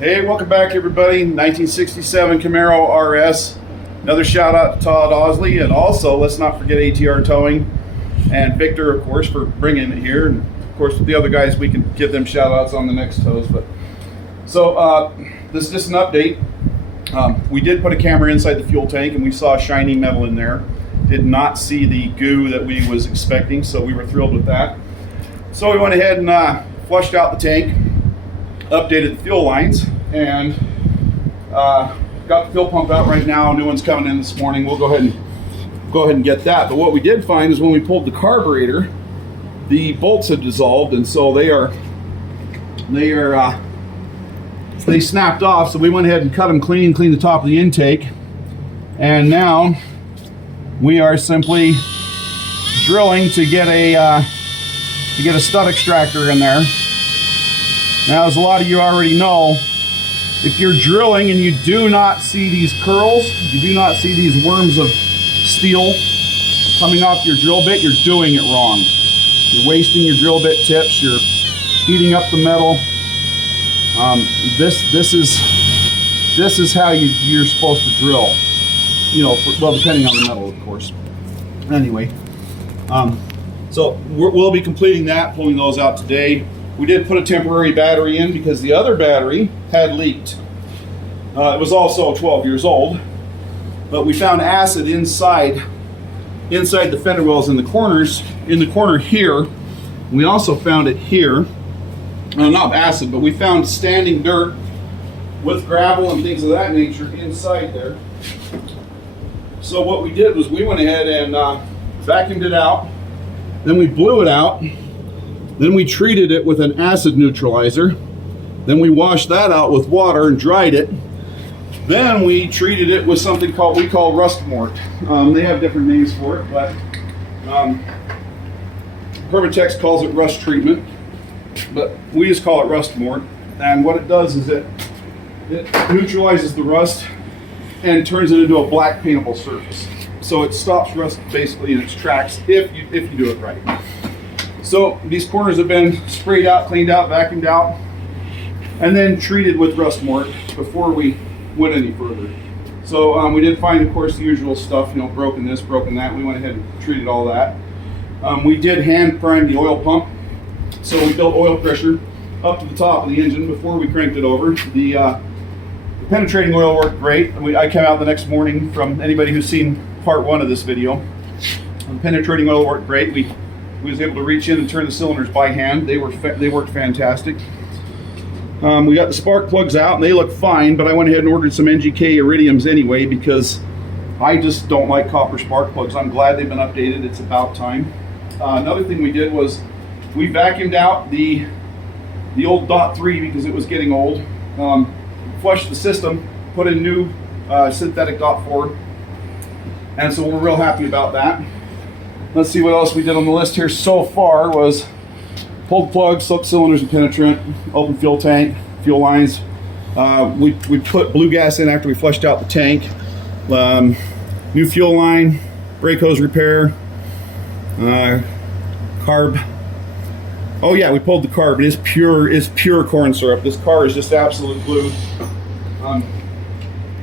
Hey, welcome back everybody. 1967 Camaro RS. Another shout out to Todd Osley, and also let's not forget ATR Towing and Victor, of course, for bringing it here. And of course, the other guys, we can give them shout outs on the next tows. But so this is just an update. We did put a camera inside the fuel tank and we saw shiny metal in there. Did not see the goo that we was expecting, so we were thrilled with that. So we went ahead and flushed out the tank, updated the fuel lines, and got the fuel pump out right now. New one's coming in this morning. We'll go ahead and get that. But what we did find is when we pulled the carburetor, the bolts had dissolved, and so they snapped off. So we went ahead and cut them clean the top of the intake, and now we are simply drilling to get a stud extractor in there. Now, as a lot of you already know, if you're drilling and you do not see these curls, you do not see these worms of steel coming off your drill bit, you're doing it wrong. You're wasting your drill bit tips, you're heating up the metal. This is how you're supposed to drill. You know, well, depending on the metal, of course. Anyway, so we'll be completing that, pulling those out today. We did put a temporary battery in because the other battery had leaked. It was also 12 years old, but we found acid inside the fender wells in the corners, in the corner here. We also found it here. Not acid, but we found standing dirt with gravel and things of that nature inside there. So what we did was we went ahead and vacuumed it out, then we blew it out, then we treated it with an acid neutralizer, then we washed that out with water and dried it, then we treated it with something we call rust mort. They have different names for it, but Permatex calls it rust treatment, but we just call it rust mort. And what it does is it neutralizes the rust and turns it into a black paintable surface. So it stops rust basically in its tracks if you do it right. So these corners have been sprayed out, cleaned out, vacuumed out, and then treated with rust mort before we went any further. So we did find, of course, the usual stuff, you know, broken this, broken that. We went ahead and treated all that. We did hand prime the oil pump. So we built oil pressure up to the top of the engine before we cranked it over. The penetrating oil worked great. I came out the next morning, from anybody who's seen part one of this video. The penetrating oil worked great. We was able to reach in and turn the cylinders by hand. They worked fantastic. We got the spark plugs out and they look fine, but I went ahead and ordered some NGK iridiums anyway because I just don't like copper spark plugs. I'm glad they've been updated. It's about time. Another thing we did was we vacuumed out the old dot 3 because it was getting old. Flushed the system, put in new synthetic dot 4, and so we're real happy about that. Let's see what else we did on the list here so far. Was pulled plugs, slipped cylinders and penetrant, open fuel tank, fuel lines. We put blue gas in after we flushed out the tank. New fuel line, brake hose repair, carb. Oh yeah, we pulled the carb. It's pure corn syrup. This car is just absolute glue.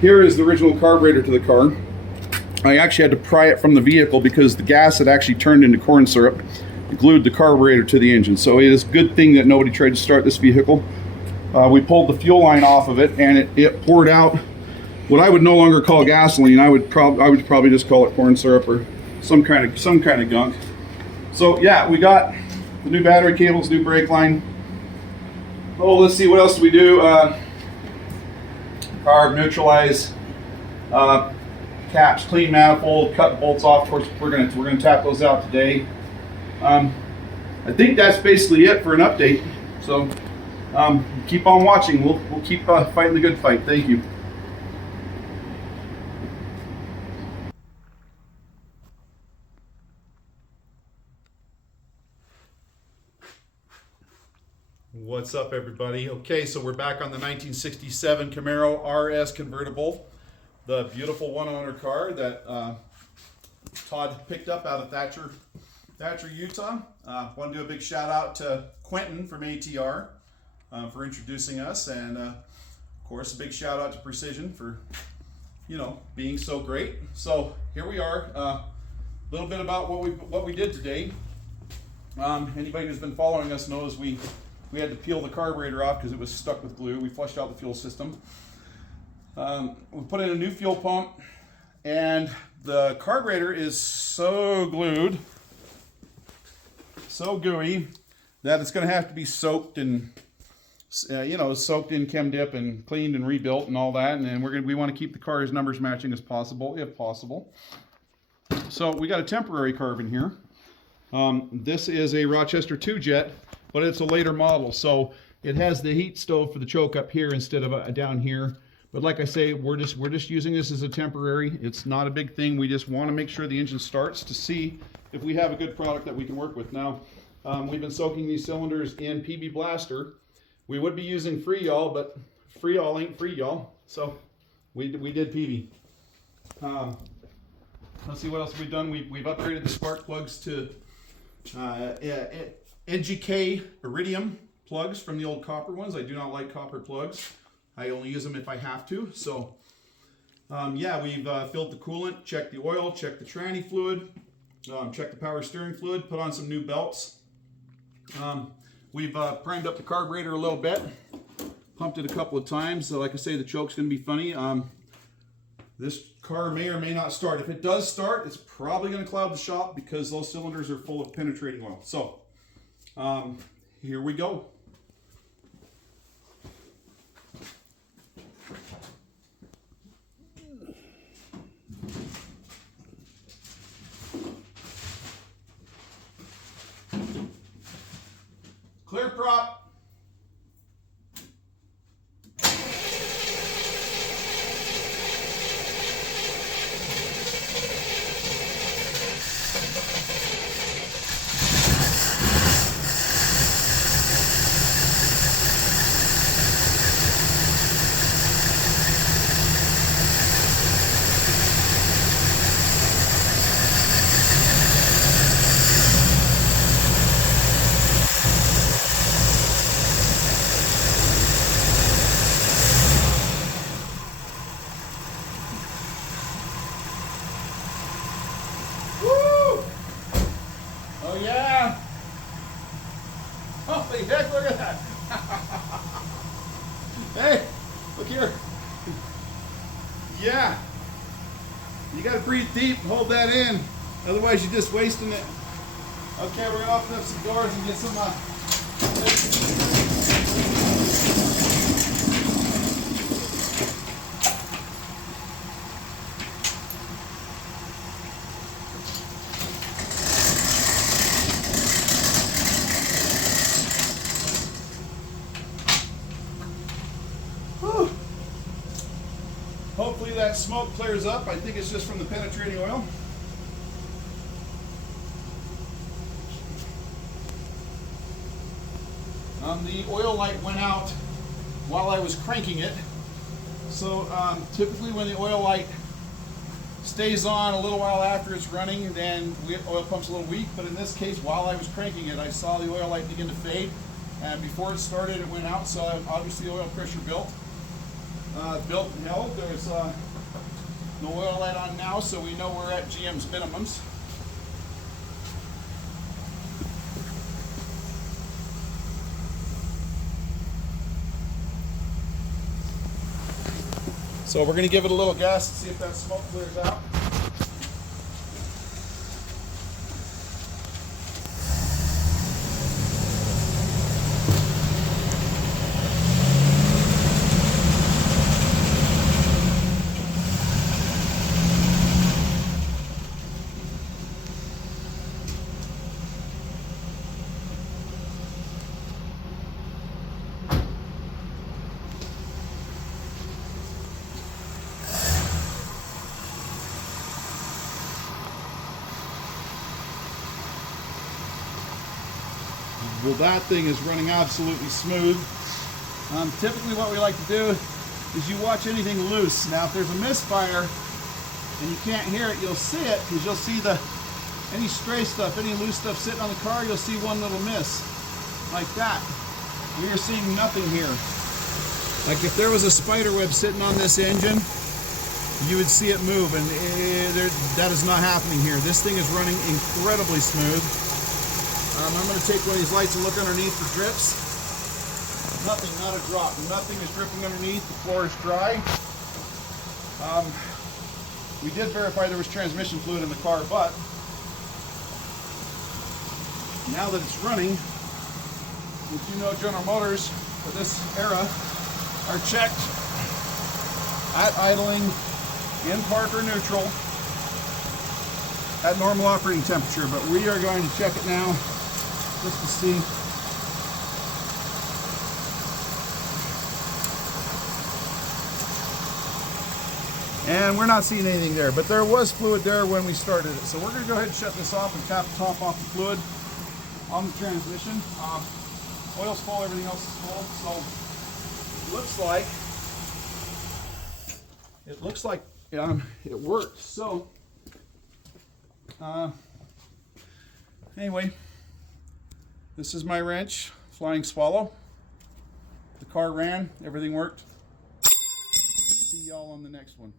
Here is the original carburetor to the car. I actually had to pry it from the vehicle because the gas had actually turned into corn syrup. It glued the carburetor to the engine. So it is a good thing that nobody tried to start this vehicle. We pulled the fuel line off of it, and it poured out what I would no longer call gasoline. I would probably just call it corn syrup or some kind of gunk. So yeah, we got the new battery cables, new brake line. Oh, let's see, what else do we do? Carb, neutralize, caps, clean manifold, cut bolts off. Of course, we're gonna tap those out today. I think that's basically it for an update. So keep on watching. We'll keep fighting the good fight. Thank you. What's up, everybody? Okay, so we're back on the 1967 Camaro RS convertible, the beautiful one-owner car that Todd picked up out of Thatcher, Utah. Want to do a big shout out to Quentin from ATR for introducing us, and course, a big shout out to Precision for, you know, being so great. So here we are. A little bit about what we did today. Anybody who's been following us knows we had to peel the carburetor off because it was stuck with glue. We flushed out the fuel system. We put in a new fuel pump, and the carburetor is so glued, so gooey, that it's going to have to be soaked and soaked in chem dip and cleaned and rebuilt and all that. And then we want to keep the car's numbers matching as possible, if possible. So we got a temporary carb in here. This is a Rochester 2 jet, but it's a later model, so it has the heat stove for the choke up here instead of down here. But like I say, we're just using this as a temporary. It's not a big thing. We just want to make sure the engine starts to see if we have a good product that we can work with. Now, we've been soaking these cylinders in PB Blaster. We would be using Free-All, but Free-All ain't Free-All, so we did PB. Let's see what else we've done. We've upgraded the spark plugs to NGK Iridium plugs from the old copper ones. I do not like copper plugs. I only use them if I have to. So yeah, we've filled the coolant, checked the oil, checked the tranny fluid, checked the power steering fluid, put on some new belts. We've primed up the carburetor a little bit, pumped it a couple of times. So like I say, the choke's going to be funny. This car may or may not start. If it does start, it's probably going to cloud the shop because those cylinders are full of penetrating oil. So here we go. Clear prop. Oh yeah! Holy heck, look at that! Hey, look here. Yeah. You gotta breathe deep and hold that in. Otherwise you're just wasting it. Okay, we're gonna open up some doors and get some hopefully that smoke clears up. I think it's just from the penetrating oil. The oil light went out while I was cranking it. So typically when the oil light stays on a little while after it's running, then oil pump's a little weak. But in this case, while I was cranking it, I saw the oil light begin to fade. And before it started, it went out. So obviously oil pressure built and held. There's no oil light on now, so we know we're at GM's minimums. So we're going to give it a little gas and see if that smoke clears out. Well, that thing is running absolutely smooth. Typically what we like to do is you watch anything loose. Now if there's a misfire and you can't hear it, you'll see it because you'll see any stray stuff, any loose stuff sitting on the car, you'll see one little miss like that. We are seeing nothing here. Like if there was a spider web sitting on this engine, you would see it move, and that is not happening here. This thing is running incredibly smooth. I'm going to take one of these lights and look underneath for drips. Nothing, not a drop. Nothing is dripping underneath. The floor is dry. We did verify there was transmission fluid in the car, but now that it's running, if you know General Motors for this era are checked at idling in park or neutral at normal operating temperature, but we are going to check it now just to see. And we're not seeing anything there, but there was fluid there when we started it. So we're going to go ahead and shut this off and cap the top off the fluid on the transmission. Oil's full, everything else is full. So it looks like it worked. So anyway, this is my wrench, Flying Swallow. The car ran, everything worked. See y'all on the next one.